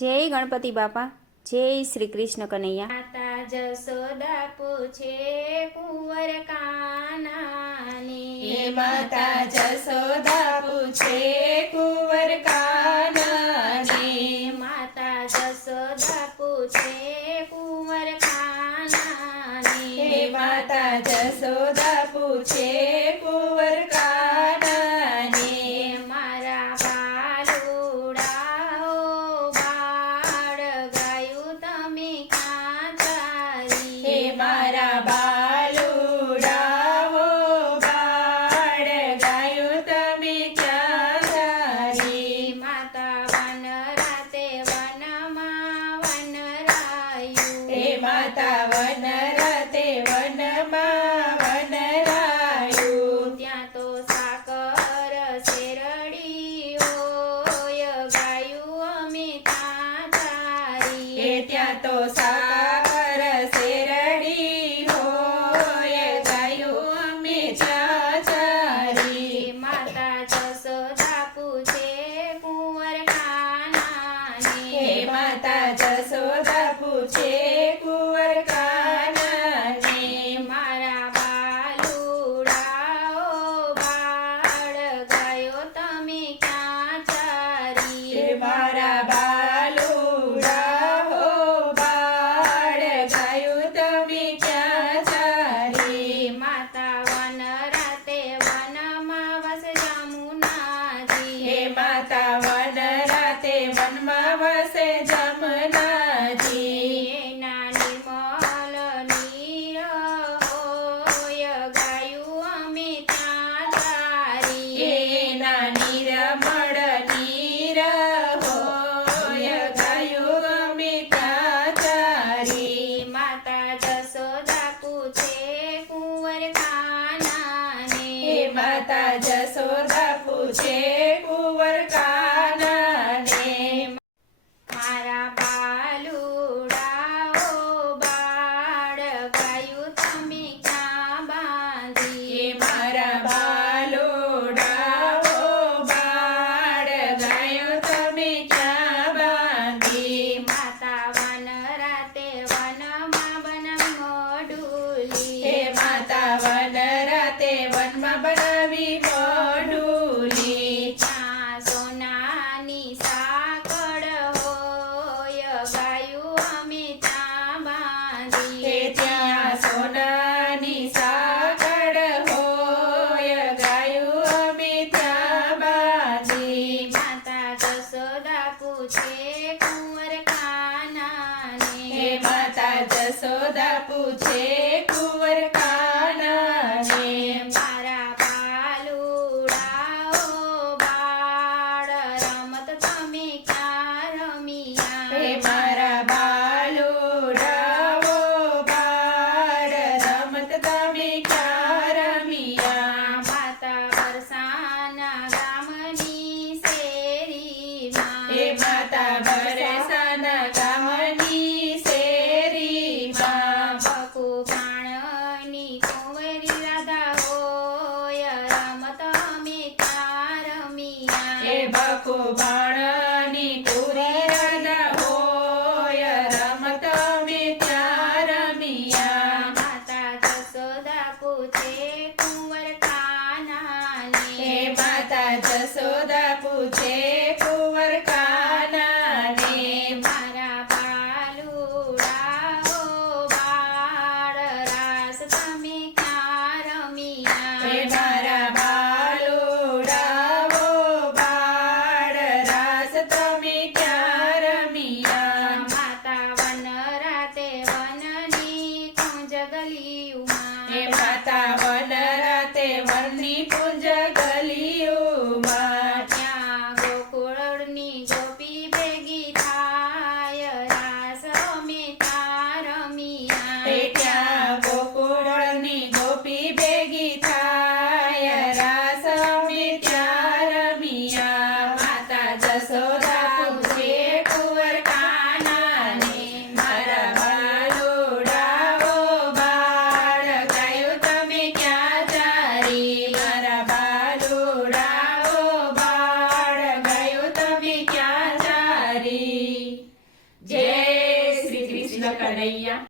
જય ગણપતિ બાપા, જય શ્રી કૃષ્ણ કનૈયા। માતા જશોદા પૂછે કુંવર કાનાને, હે માતા જશોદા પૂછે કુંવર કાનાને, માતા જશોદા પૂછે કુંવર કાનાને, હે માતા જશોદા પૂછે કુંવર કાનાને, મારા બાલુડાઓ બાળ ગાયું તમે ક્યાં ચારી, હે મારા બાલુડાઓ બાળ ગાયું તમે ક્યાં ચારી, માતા વન રાતે વનમાં વનરાયું, હે માતા વન રાતે વનમાં વનરાયું, ત્યાં તો સાકર શેરડી હોય ગાયું અમે ત્યાં ચારી, હે ત્યાં તો સાકર શેરડી હોય ગાયું અમે ત્યાં ચારી, માતા જશોદા પૂછે કુંવર કાનાને, હે માતા જશોદા પૂછે કુંવર કાનાને, મારા બાલુડાઓ બાળ ગાયો તમે ક્યાં ચારી, હે મારા બાલુડાઓ બાળ ગાયું તમે ક્યાં ચારી, માતા વન રાતે વનમાં વસ જમુનાજી, હે માતા વન રાતે વનમાં વસે જમનાજી, એના નિર્મલ નીર હોય ગાયું અમે ત્યાં ચારી, એના નિરમળ નીર હોય ગાયું અમે ત્યાં ચારી, માતા જશોદા પૂછે કુંવર કાનાને, હે માતા જશોદા પૂછે કુંવર કાનાને, મારા બાલુડાઓ બાળ ગાયું તમે ક્યાં બાંધી, હે મારા બાલોડાઓ બાળ ગાયું તમે ક્યાં બાંધી, માતા વન રાતે વનમાં બનાવી ડુલી, હે માતા વન રાતે વનમાં બનાવી મોઢુલી, ત્યાં સોનાની સાકળ હોય ગાયું અમે ત્યાં હે બાંધી, ત્યાં સોનાની સાકળ હોય ગાયું અમે ત્યાં બાંધી, માતા જશોદા પૂછે કુંવર કાનાને, હે માતા જશોદા પૂછે કુંવર કાનાને, મારા બાલુડાઓ બાળ રમત તમે ક્યાં રમ્યા, હે મારા બાલુડાઓ બાળ રમત તમે ક્યાં રમ્યા, માતા વરસાના ગામની શેરીમાં, હે માતા બરસાના ગામની શેરીમાં, બકુ ભાણની કુંવરી રાધા હોય રમત અમે ત્યાં રમ્યા, હે બકુ બાણની પૂરી રાધા હોય રમત અમે ત્યાં રમ્યા, માતા જશોદા પૂછે કુંવર કાનાને, હે માતા જશોદા પૂછે કુંવર કાનાને, મારા બાલુડાઓ બાળ રાસ તમે ક્યાં રમ્યા, હે મારા બાલુડાઓ બાળ રાસ તમે ક્યાં રમ્યા, માતા વન રાતે વનની કુંજ ગલીયુમાં, હે માતા વન રાતે વનની કુંજ ગલીઓમાં, ત્યાં ગોકુળની ગોપી ભેગી થાય રાસ અમે ત્યાં રમ્યા, હે ત્યાં ગોકુળની ગોપી ભેગી થાય રાસ અમે ત્યાં રમ્યા, માતા જશોદા પૂછે કુંવર કાનાને, મારા બાલુડાઓ બાળ ગાયું તમે ક્યાં ચારી, મારા બાલુડા જય શ્રી કૃષ્ણ કનૈયા